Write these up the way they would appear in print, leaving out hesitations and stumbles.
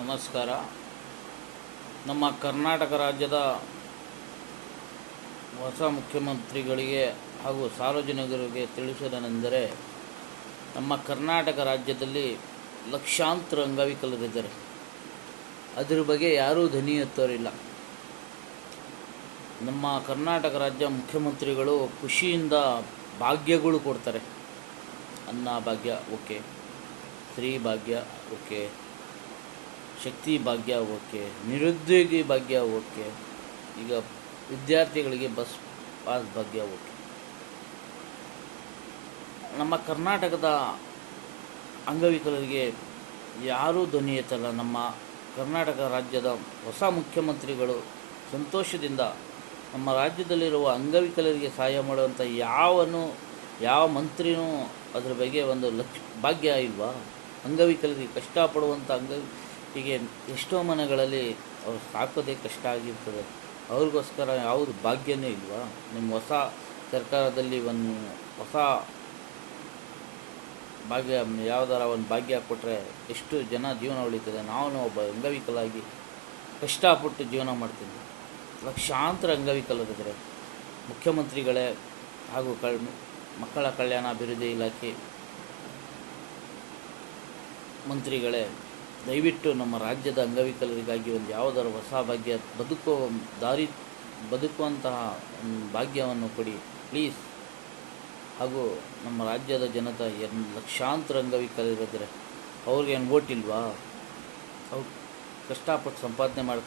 ನಮಸ್ಕಾರ. ನಮ್ಮ ಕರ್ನಾಟಕ ರಾಜ್ಯದ ಹೊಸ ಮುಖ್ಯಮಂತ್ರಿಗಳಿಗೆ ಹಾಗೂ ಸಾರ್ವಜನಿಕರಿಗೆ ತಿಳಿಸುವುದೇನೆಂದರೆ, ನಮ್ಮ ಕರ್ನಾಟಕ ರಾಜ್ಯದಲ್ಲಿ ಲಕ್ಷಾಂತರ ಅಂಗವಿಕಲರಿದ್ದಾರೆ. ಅದರ ಬಗ್ಗೆ ಯಾರೂ ಧ್ವನಿ ಎತ್ತೋರಿಲ್ಲ. ನಮ್ಮ ಕರ್ನಾಟಕ ರಾಜ್ಯ ಮುಖ್ಯಮಂತ್ರಿಗಳು ಖುಷಿಯಿಂದ ಭಾಗ್ಯಗಳು ಕೊಡ್ತಾರೆ. ಅನ್ನ ಭಾಗ್ಯ ಓಕೆ, ಸ್ತ್ರೀ ಭಾಗ್ಯ ಓಕೆ, ಶಕ್ತಿ ಭಾಗ್ಯ ಓಕೆ, ನಿರುದ್ಯೋಗಿ ಭಾಗ್ಯ ಓಕೆ, ಈಗ ವಿದ್ಯಾರ್ಥಿಗಳಿಗೆ ಬಸ್ ಪಾಸ್ ಭಾಗ್ಯ ಓಕೆ. ನಮ್ಮ ಕರ್ನಾಟಕದ ಅಂಗವಿಕಲರಿಗೆ ಯಾರೂ ಧ್ವನಿ ಎತ್ತಲ್ಲ. ನಮ್ಮ ಕರ್ನಾಟಕ ರಾಜ್ಯದ ಹೊಸ ಮುಖ್ಯಮಂತ್ರಿಗಳು ಸಂತೋಷದಿಂದ ನಮ್ಮ ರಾಜ್ಯದಲ್ಲಿರುವ ಅಂಗವಿಕಲರಿಗೆ ಸಹಾಯ ಮಾಡುವಂಥ ಯಾವ ಮಂತ್ರಿನೂ ಅದರ ಬಗ್ಗೆ ಒಂದು ಭಾಗ್ಯ ಇಲ್ವಾ? ಅಂಗವಿಕಲರಿಗೆ ಕಷ್ಟಪಡುವಂಥ ಹೀಗೆ ಎಷ್ಟೋ ಮನೆಗಳಲ್ಲಿ ಅವ್ರು ಸಾಕೋದೇ ಕಷ್ಟ ಆಗಿರ್ತದೆ. ಅವ್ರಿಗೋಸ್ಕರ ಯಾವುದು ಭಾಗ್ಯನೇ ಇಲ್ವಾ? ನಿಮ್ಮ ಹೊಸ ಸರ್ಕಾರದಲ್ಲಿ ಒಂದು ಹೊಸ ಭಾಗ್ಯ, ಯಾವುದಾರ ಒಂದು ಭಾಗ್ಯ ಕೊಟ್ಟರೆ ಎಷ್ಟು ಜನ ಜೀವನ ಉಳಿತದೆ. ನಾನು ಒಬ್ಬ ಅಂಗವಿಕಲಾಗಿ ಕಷ್ಟಪಟ್ಟು ಜೀವನ ಮಾಡ್ತೀನಿ. ಲಕ್ಷಾಂತರ ಅಂಗವಿಕಲರಿದ್ದಾರೆ. ಮುಖ್ಯಮಂತ್ರಿಗಳೇ ಹಾಗೂ ಮಕ್ಕಳ ಕಲ್ಯಾಣ ಅಭಿವೃದ್ಧಿ ಇಲಾಖೆ ಮಂತ್ರಿಗಳೇ, ದಯವಿಟ್ಟು ನಮ್ಮ ರಾಜ್ಯದ ಅಂಗವಿಕಲರಿಗಾಗಿ ಒಂದು ಯಾವುದಾರ ಹೊಸ ಭಾಗ್ಯ, ಬದುಕುವಂತಹ ಭಾಗ್ಯವನ್ನು ಕೊಡಿ ಪ್ಲೀಸ್. ಹಾಗೂ ನಮ್ಮ ರಾಜ್ಯದ ಜನತೆ ಲಕ್ಷಾಂತರ ಅಂಗವಿಕಲರಿದ್ದಾರೆ. ಅವ್ರಿಗೆ ಏನು ಓಟ್ ಇಲ್ವಾ? ಅವ್ರು ಕಷ್ಟಪಟ್ಟು ಸಂಪಾದನೆ ಮಾಡೋ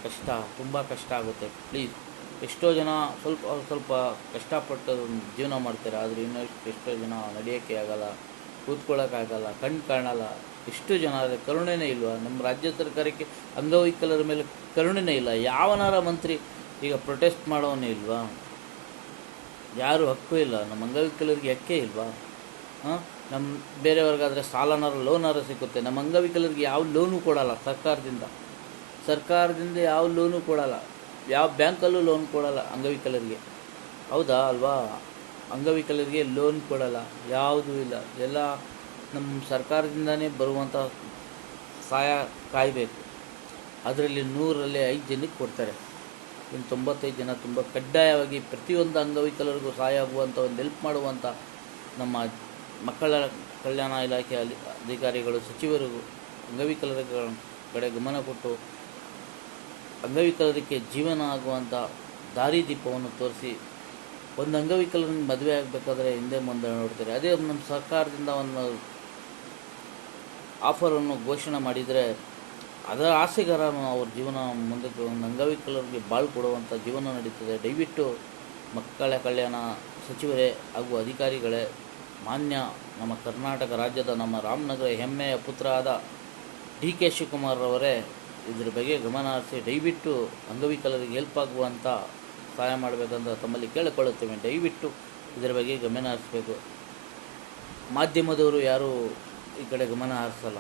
ತುಂಬ ಕಷ್ಟ ಆಗುತ್ತೆ. ಪ್ಲೀಸ್, ಎಷ್ಟೋ ಜನ ಸ್ವಲ್ಪ ಕಷ್ಟಪಟ್ಟು ಜೀವನ ಮಾಡ್ತಾರೆ. ಆದರೆ ಎಷ್ಟೋ ಜನ ನಡೆಯೋಕ್ಕೆ ಆಗಲ್ಲ, ಕೂತ್ಕೊಳ್ಳೋಕ್ಕಾಗಲ್ಲ, ಕಣ್ಣು ಕಾಣಲ್ಲ. ಎಷ್ಟು ಜನ ಕರುಣೆನೇ ಇಲ್ವಾ? ನಮ್ಮ ರಾಜ್ಯ ಸರ್ಕಾರಕ್ಕೆ ಅಂಗವಿಕಲರ ಮೇಲೆ ಕರುಣೆನೇ ಇಲ್ಲ. ಯಾವನಾರ ಮಂತ್ರಿ ಈಗ ಪ್ರೊಟೆಸ್ಟ್ ಮಾಡೋನೇ ಇಲ್ವಾ? ಯಾರು ಹಕ್ಕು ಇಲ್ಲ. ನಮ್ಮ ಅಂಗವಿಕಲರಿಗೆ ಹಕ್ಕೇ ಇಲ್ವಾ? ನಮ್ಮ ಬೇರೆಯವ್ರಿಗಾದರೆ ಲೋನಾರು ಸಿಗುತ್ತೆ. ನಮ್ಮ ಅಂಗವಿಕಲರಿಗೆ ಯಾವ ಲೋನು ಕೊಡಲ್ಲ ಸರ್ಕಾರದಿಂದ ಯಾವ ಲೋನು ಕೊಡಲ್ಲ. ಯಾವ ಬ್ಯಾಂಕಲ್ಲೂ ಲೋನ್ ಕೊಡಲ್ಲ ಅಂಗವಿಕಲರಿಗೆ. ಹೌದಾ ಅಲ್ವಾ? ಅಂಗವಿಕಲರಿಗೆ ಲೋನ್ ಕೊಡಲ್ಲ, ಯಾವುದೂ ಇಲ್ಲ. ಎಲ್ಲ ನಮ್ಮ ಸರ್ಕಾರದಿಂದನೇ ಬರುವಂಥ ಸಹಾಯ ಕಾಯಬೇಕು. ಅದರಲ್ಲಿ 100ರಲ್ಲಿ 5 ಜನಕ್ಕೆ ಕೊಡ್ತಾರೆ. ಇನ್ನು 95 ಜನ ತುಂಬ ಕಡ್ಡಾಯವಾಗಿ ಪ್ರತಿಯೊಂದು ಅಂಗವಿಕಲರಿಗೂ ಸಹಾಯ ಆಗುವಂಥ ಒಂದು ಹೆಲ್ಪ್ ಮಾಡುವಂಥ ನಮ್ಮ ಮಕ್ಕಳ ಕಲ್ಯಾಣ ಇಲಾಖೆ ಅಧಿಕಾರಿಗಳು, ಸಚಿವರು ಅಂಗವಿಕಲರ ಕಡೆ ಗಮನ ಕೊಟ್ಟು ಅಂಗವಿಕಲರಿಗೆ ಜೀವನ ಆಗುವಂಥ ದಾರಿದೀಪವನ್ನು ತೋರಿಸಿ, ಒಂದು ಅಂಗವಿಕಲರಿಗೆ ಮದುವೆ ಆಗಬೇಕಾದ್ರೆ ಹಿಂದೆ ಮುಂದೆ ನೋಡ್ತಾರೆ. ಅದೇ ನಮ್ಮ ಸರ್ಕಾರದಿಂದ ಒಂದು ಆಫರನ್ನು ಘೋಷಣೆ ಮಾಡಿದರೆ ಅದರ ಆಸೆಗಾರ ಅವ್ರ ಜೀವನ ಮುಂದಕ್ಕೆ ಒಂದು ಅಂಗವಿಕಲರಿಗೆ ಬಾಳು ಕೊಡುವಂಥ ಜೀವನ ನಡೀತದೆ. ದಯವಿಟ್ಟು ಮಕ್ಕಳ ಕಲ್ಯಾಣ ಸಚಿವರೇ ಹಾಗೂ ಅಧಿಕಾರಿಗಳೇ, ಮಾನ್ಯ ನಮ್ಮ ಕರ್ನಾಟಕ ರಾಜ್ಯದ ನಮ್ಮ ರಾಮನಗರ ಹೆಮ್ಮೆಯ ಪುತ್ರ ಆದ DK ಶಿವಕುಮಾರ್ ಅವರೇ, ಇದ್ರ ಬಗ್ಗೆ ಗಮನ ಹರಿಸಿ ದಯವಿಟ್ಟು ಅಂಗವಿಕಲರಿಗೆ ಹೆಲ್ಪ್ ಆಗುವಂಥ ಸಹಾಯ ಮಾಡಬೇಕಂತ ತಮ್ಮಲ್ಲಿ ಕೇಳಿಕೊಳ್ಳುತ್ತೇವೆ. ದಯವಿಟ್ಟು ಇದರ ಬಗ್ಗೆ ಗಮನ ಹರಿಸಬೇಕು. ಮಾಧ್ಯಮದವರು ಯಾರೂ ಈ ಕಡೆ ಗಮನ ಹರಿಸಲ್ಲ.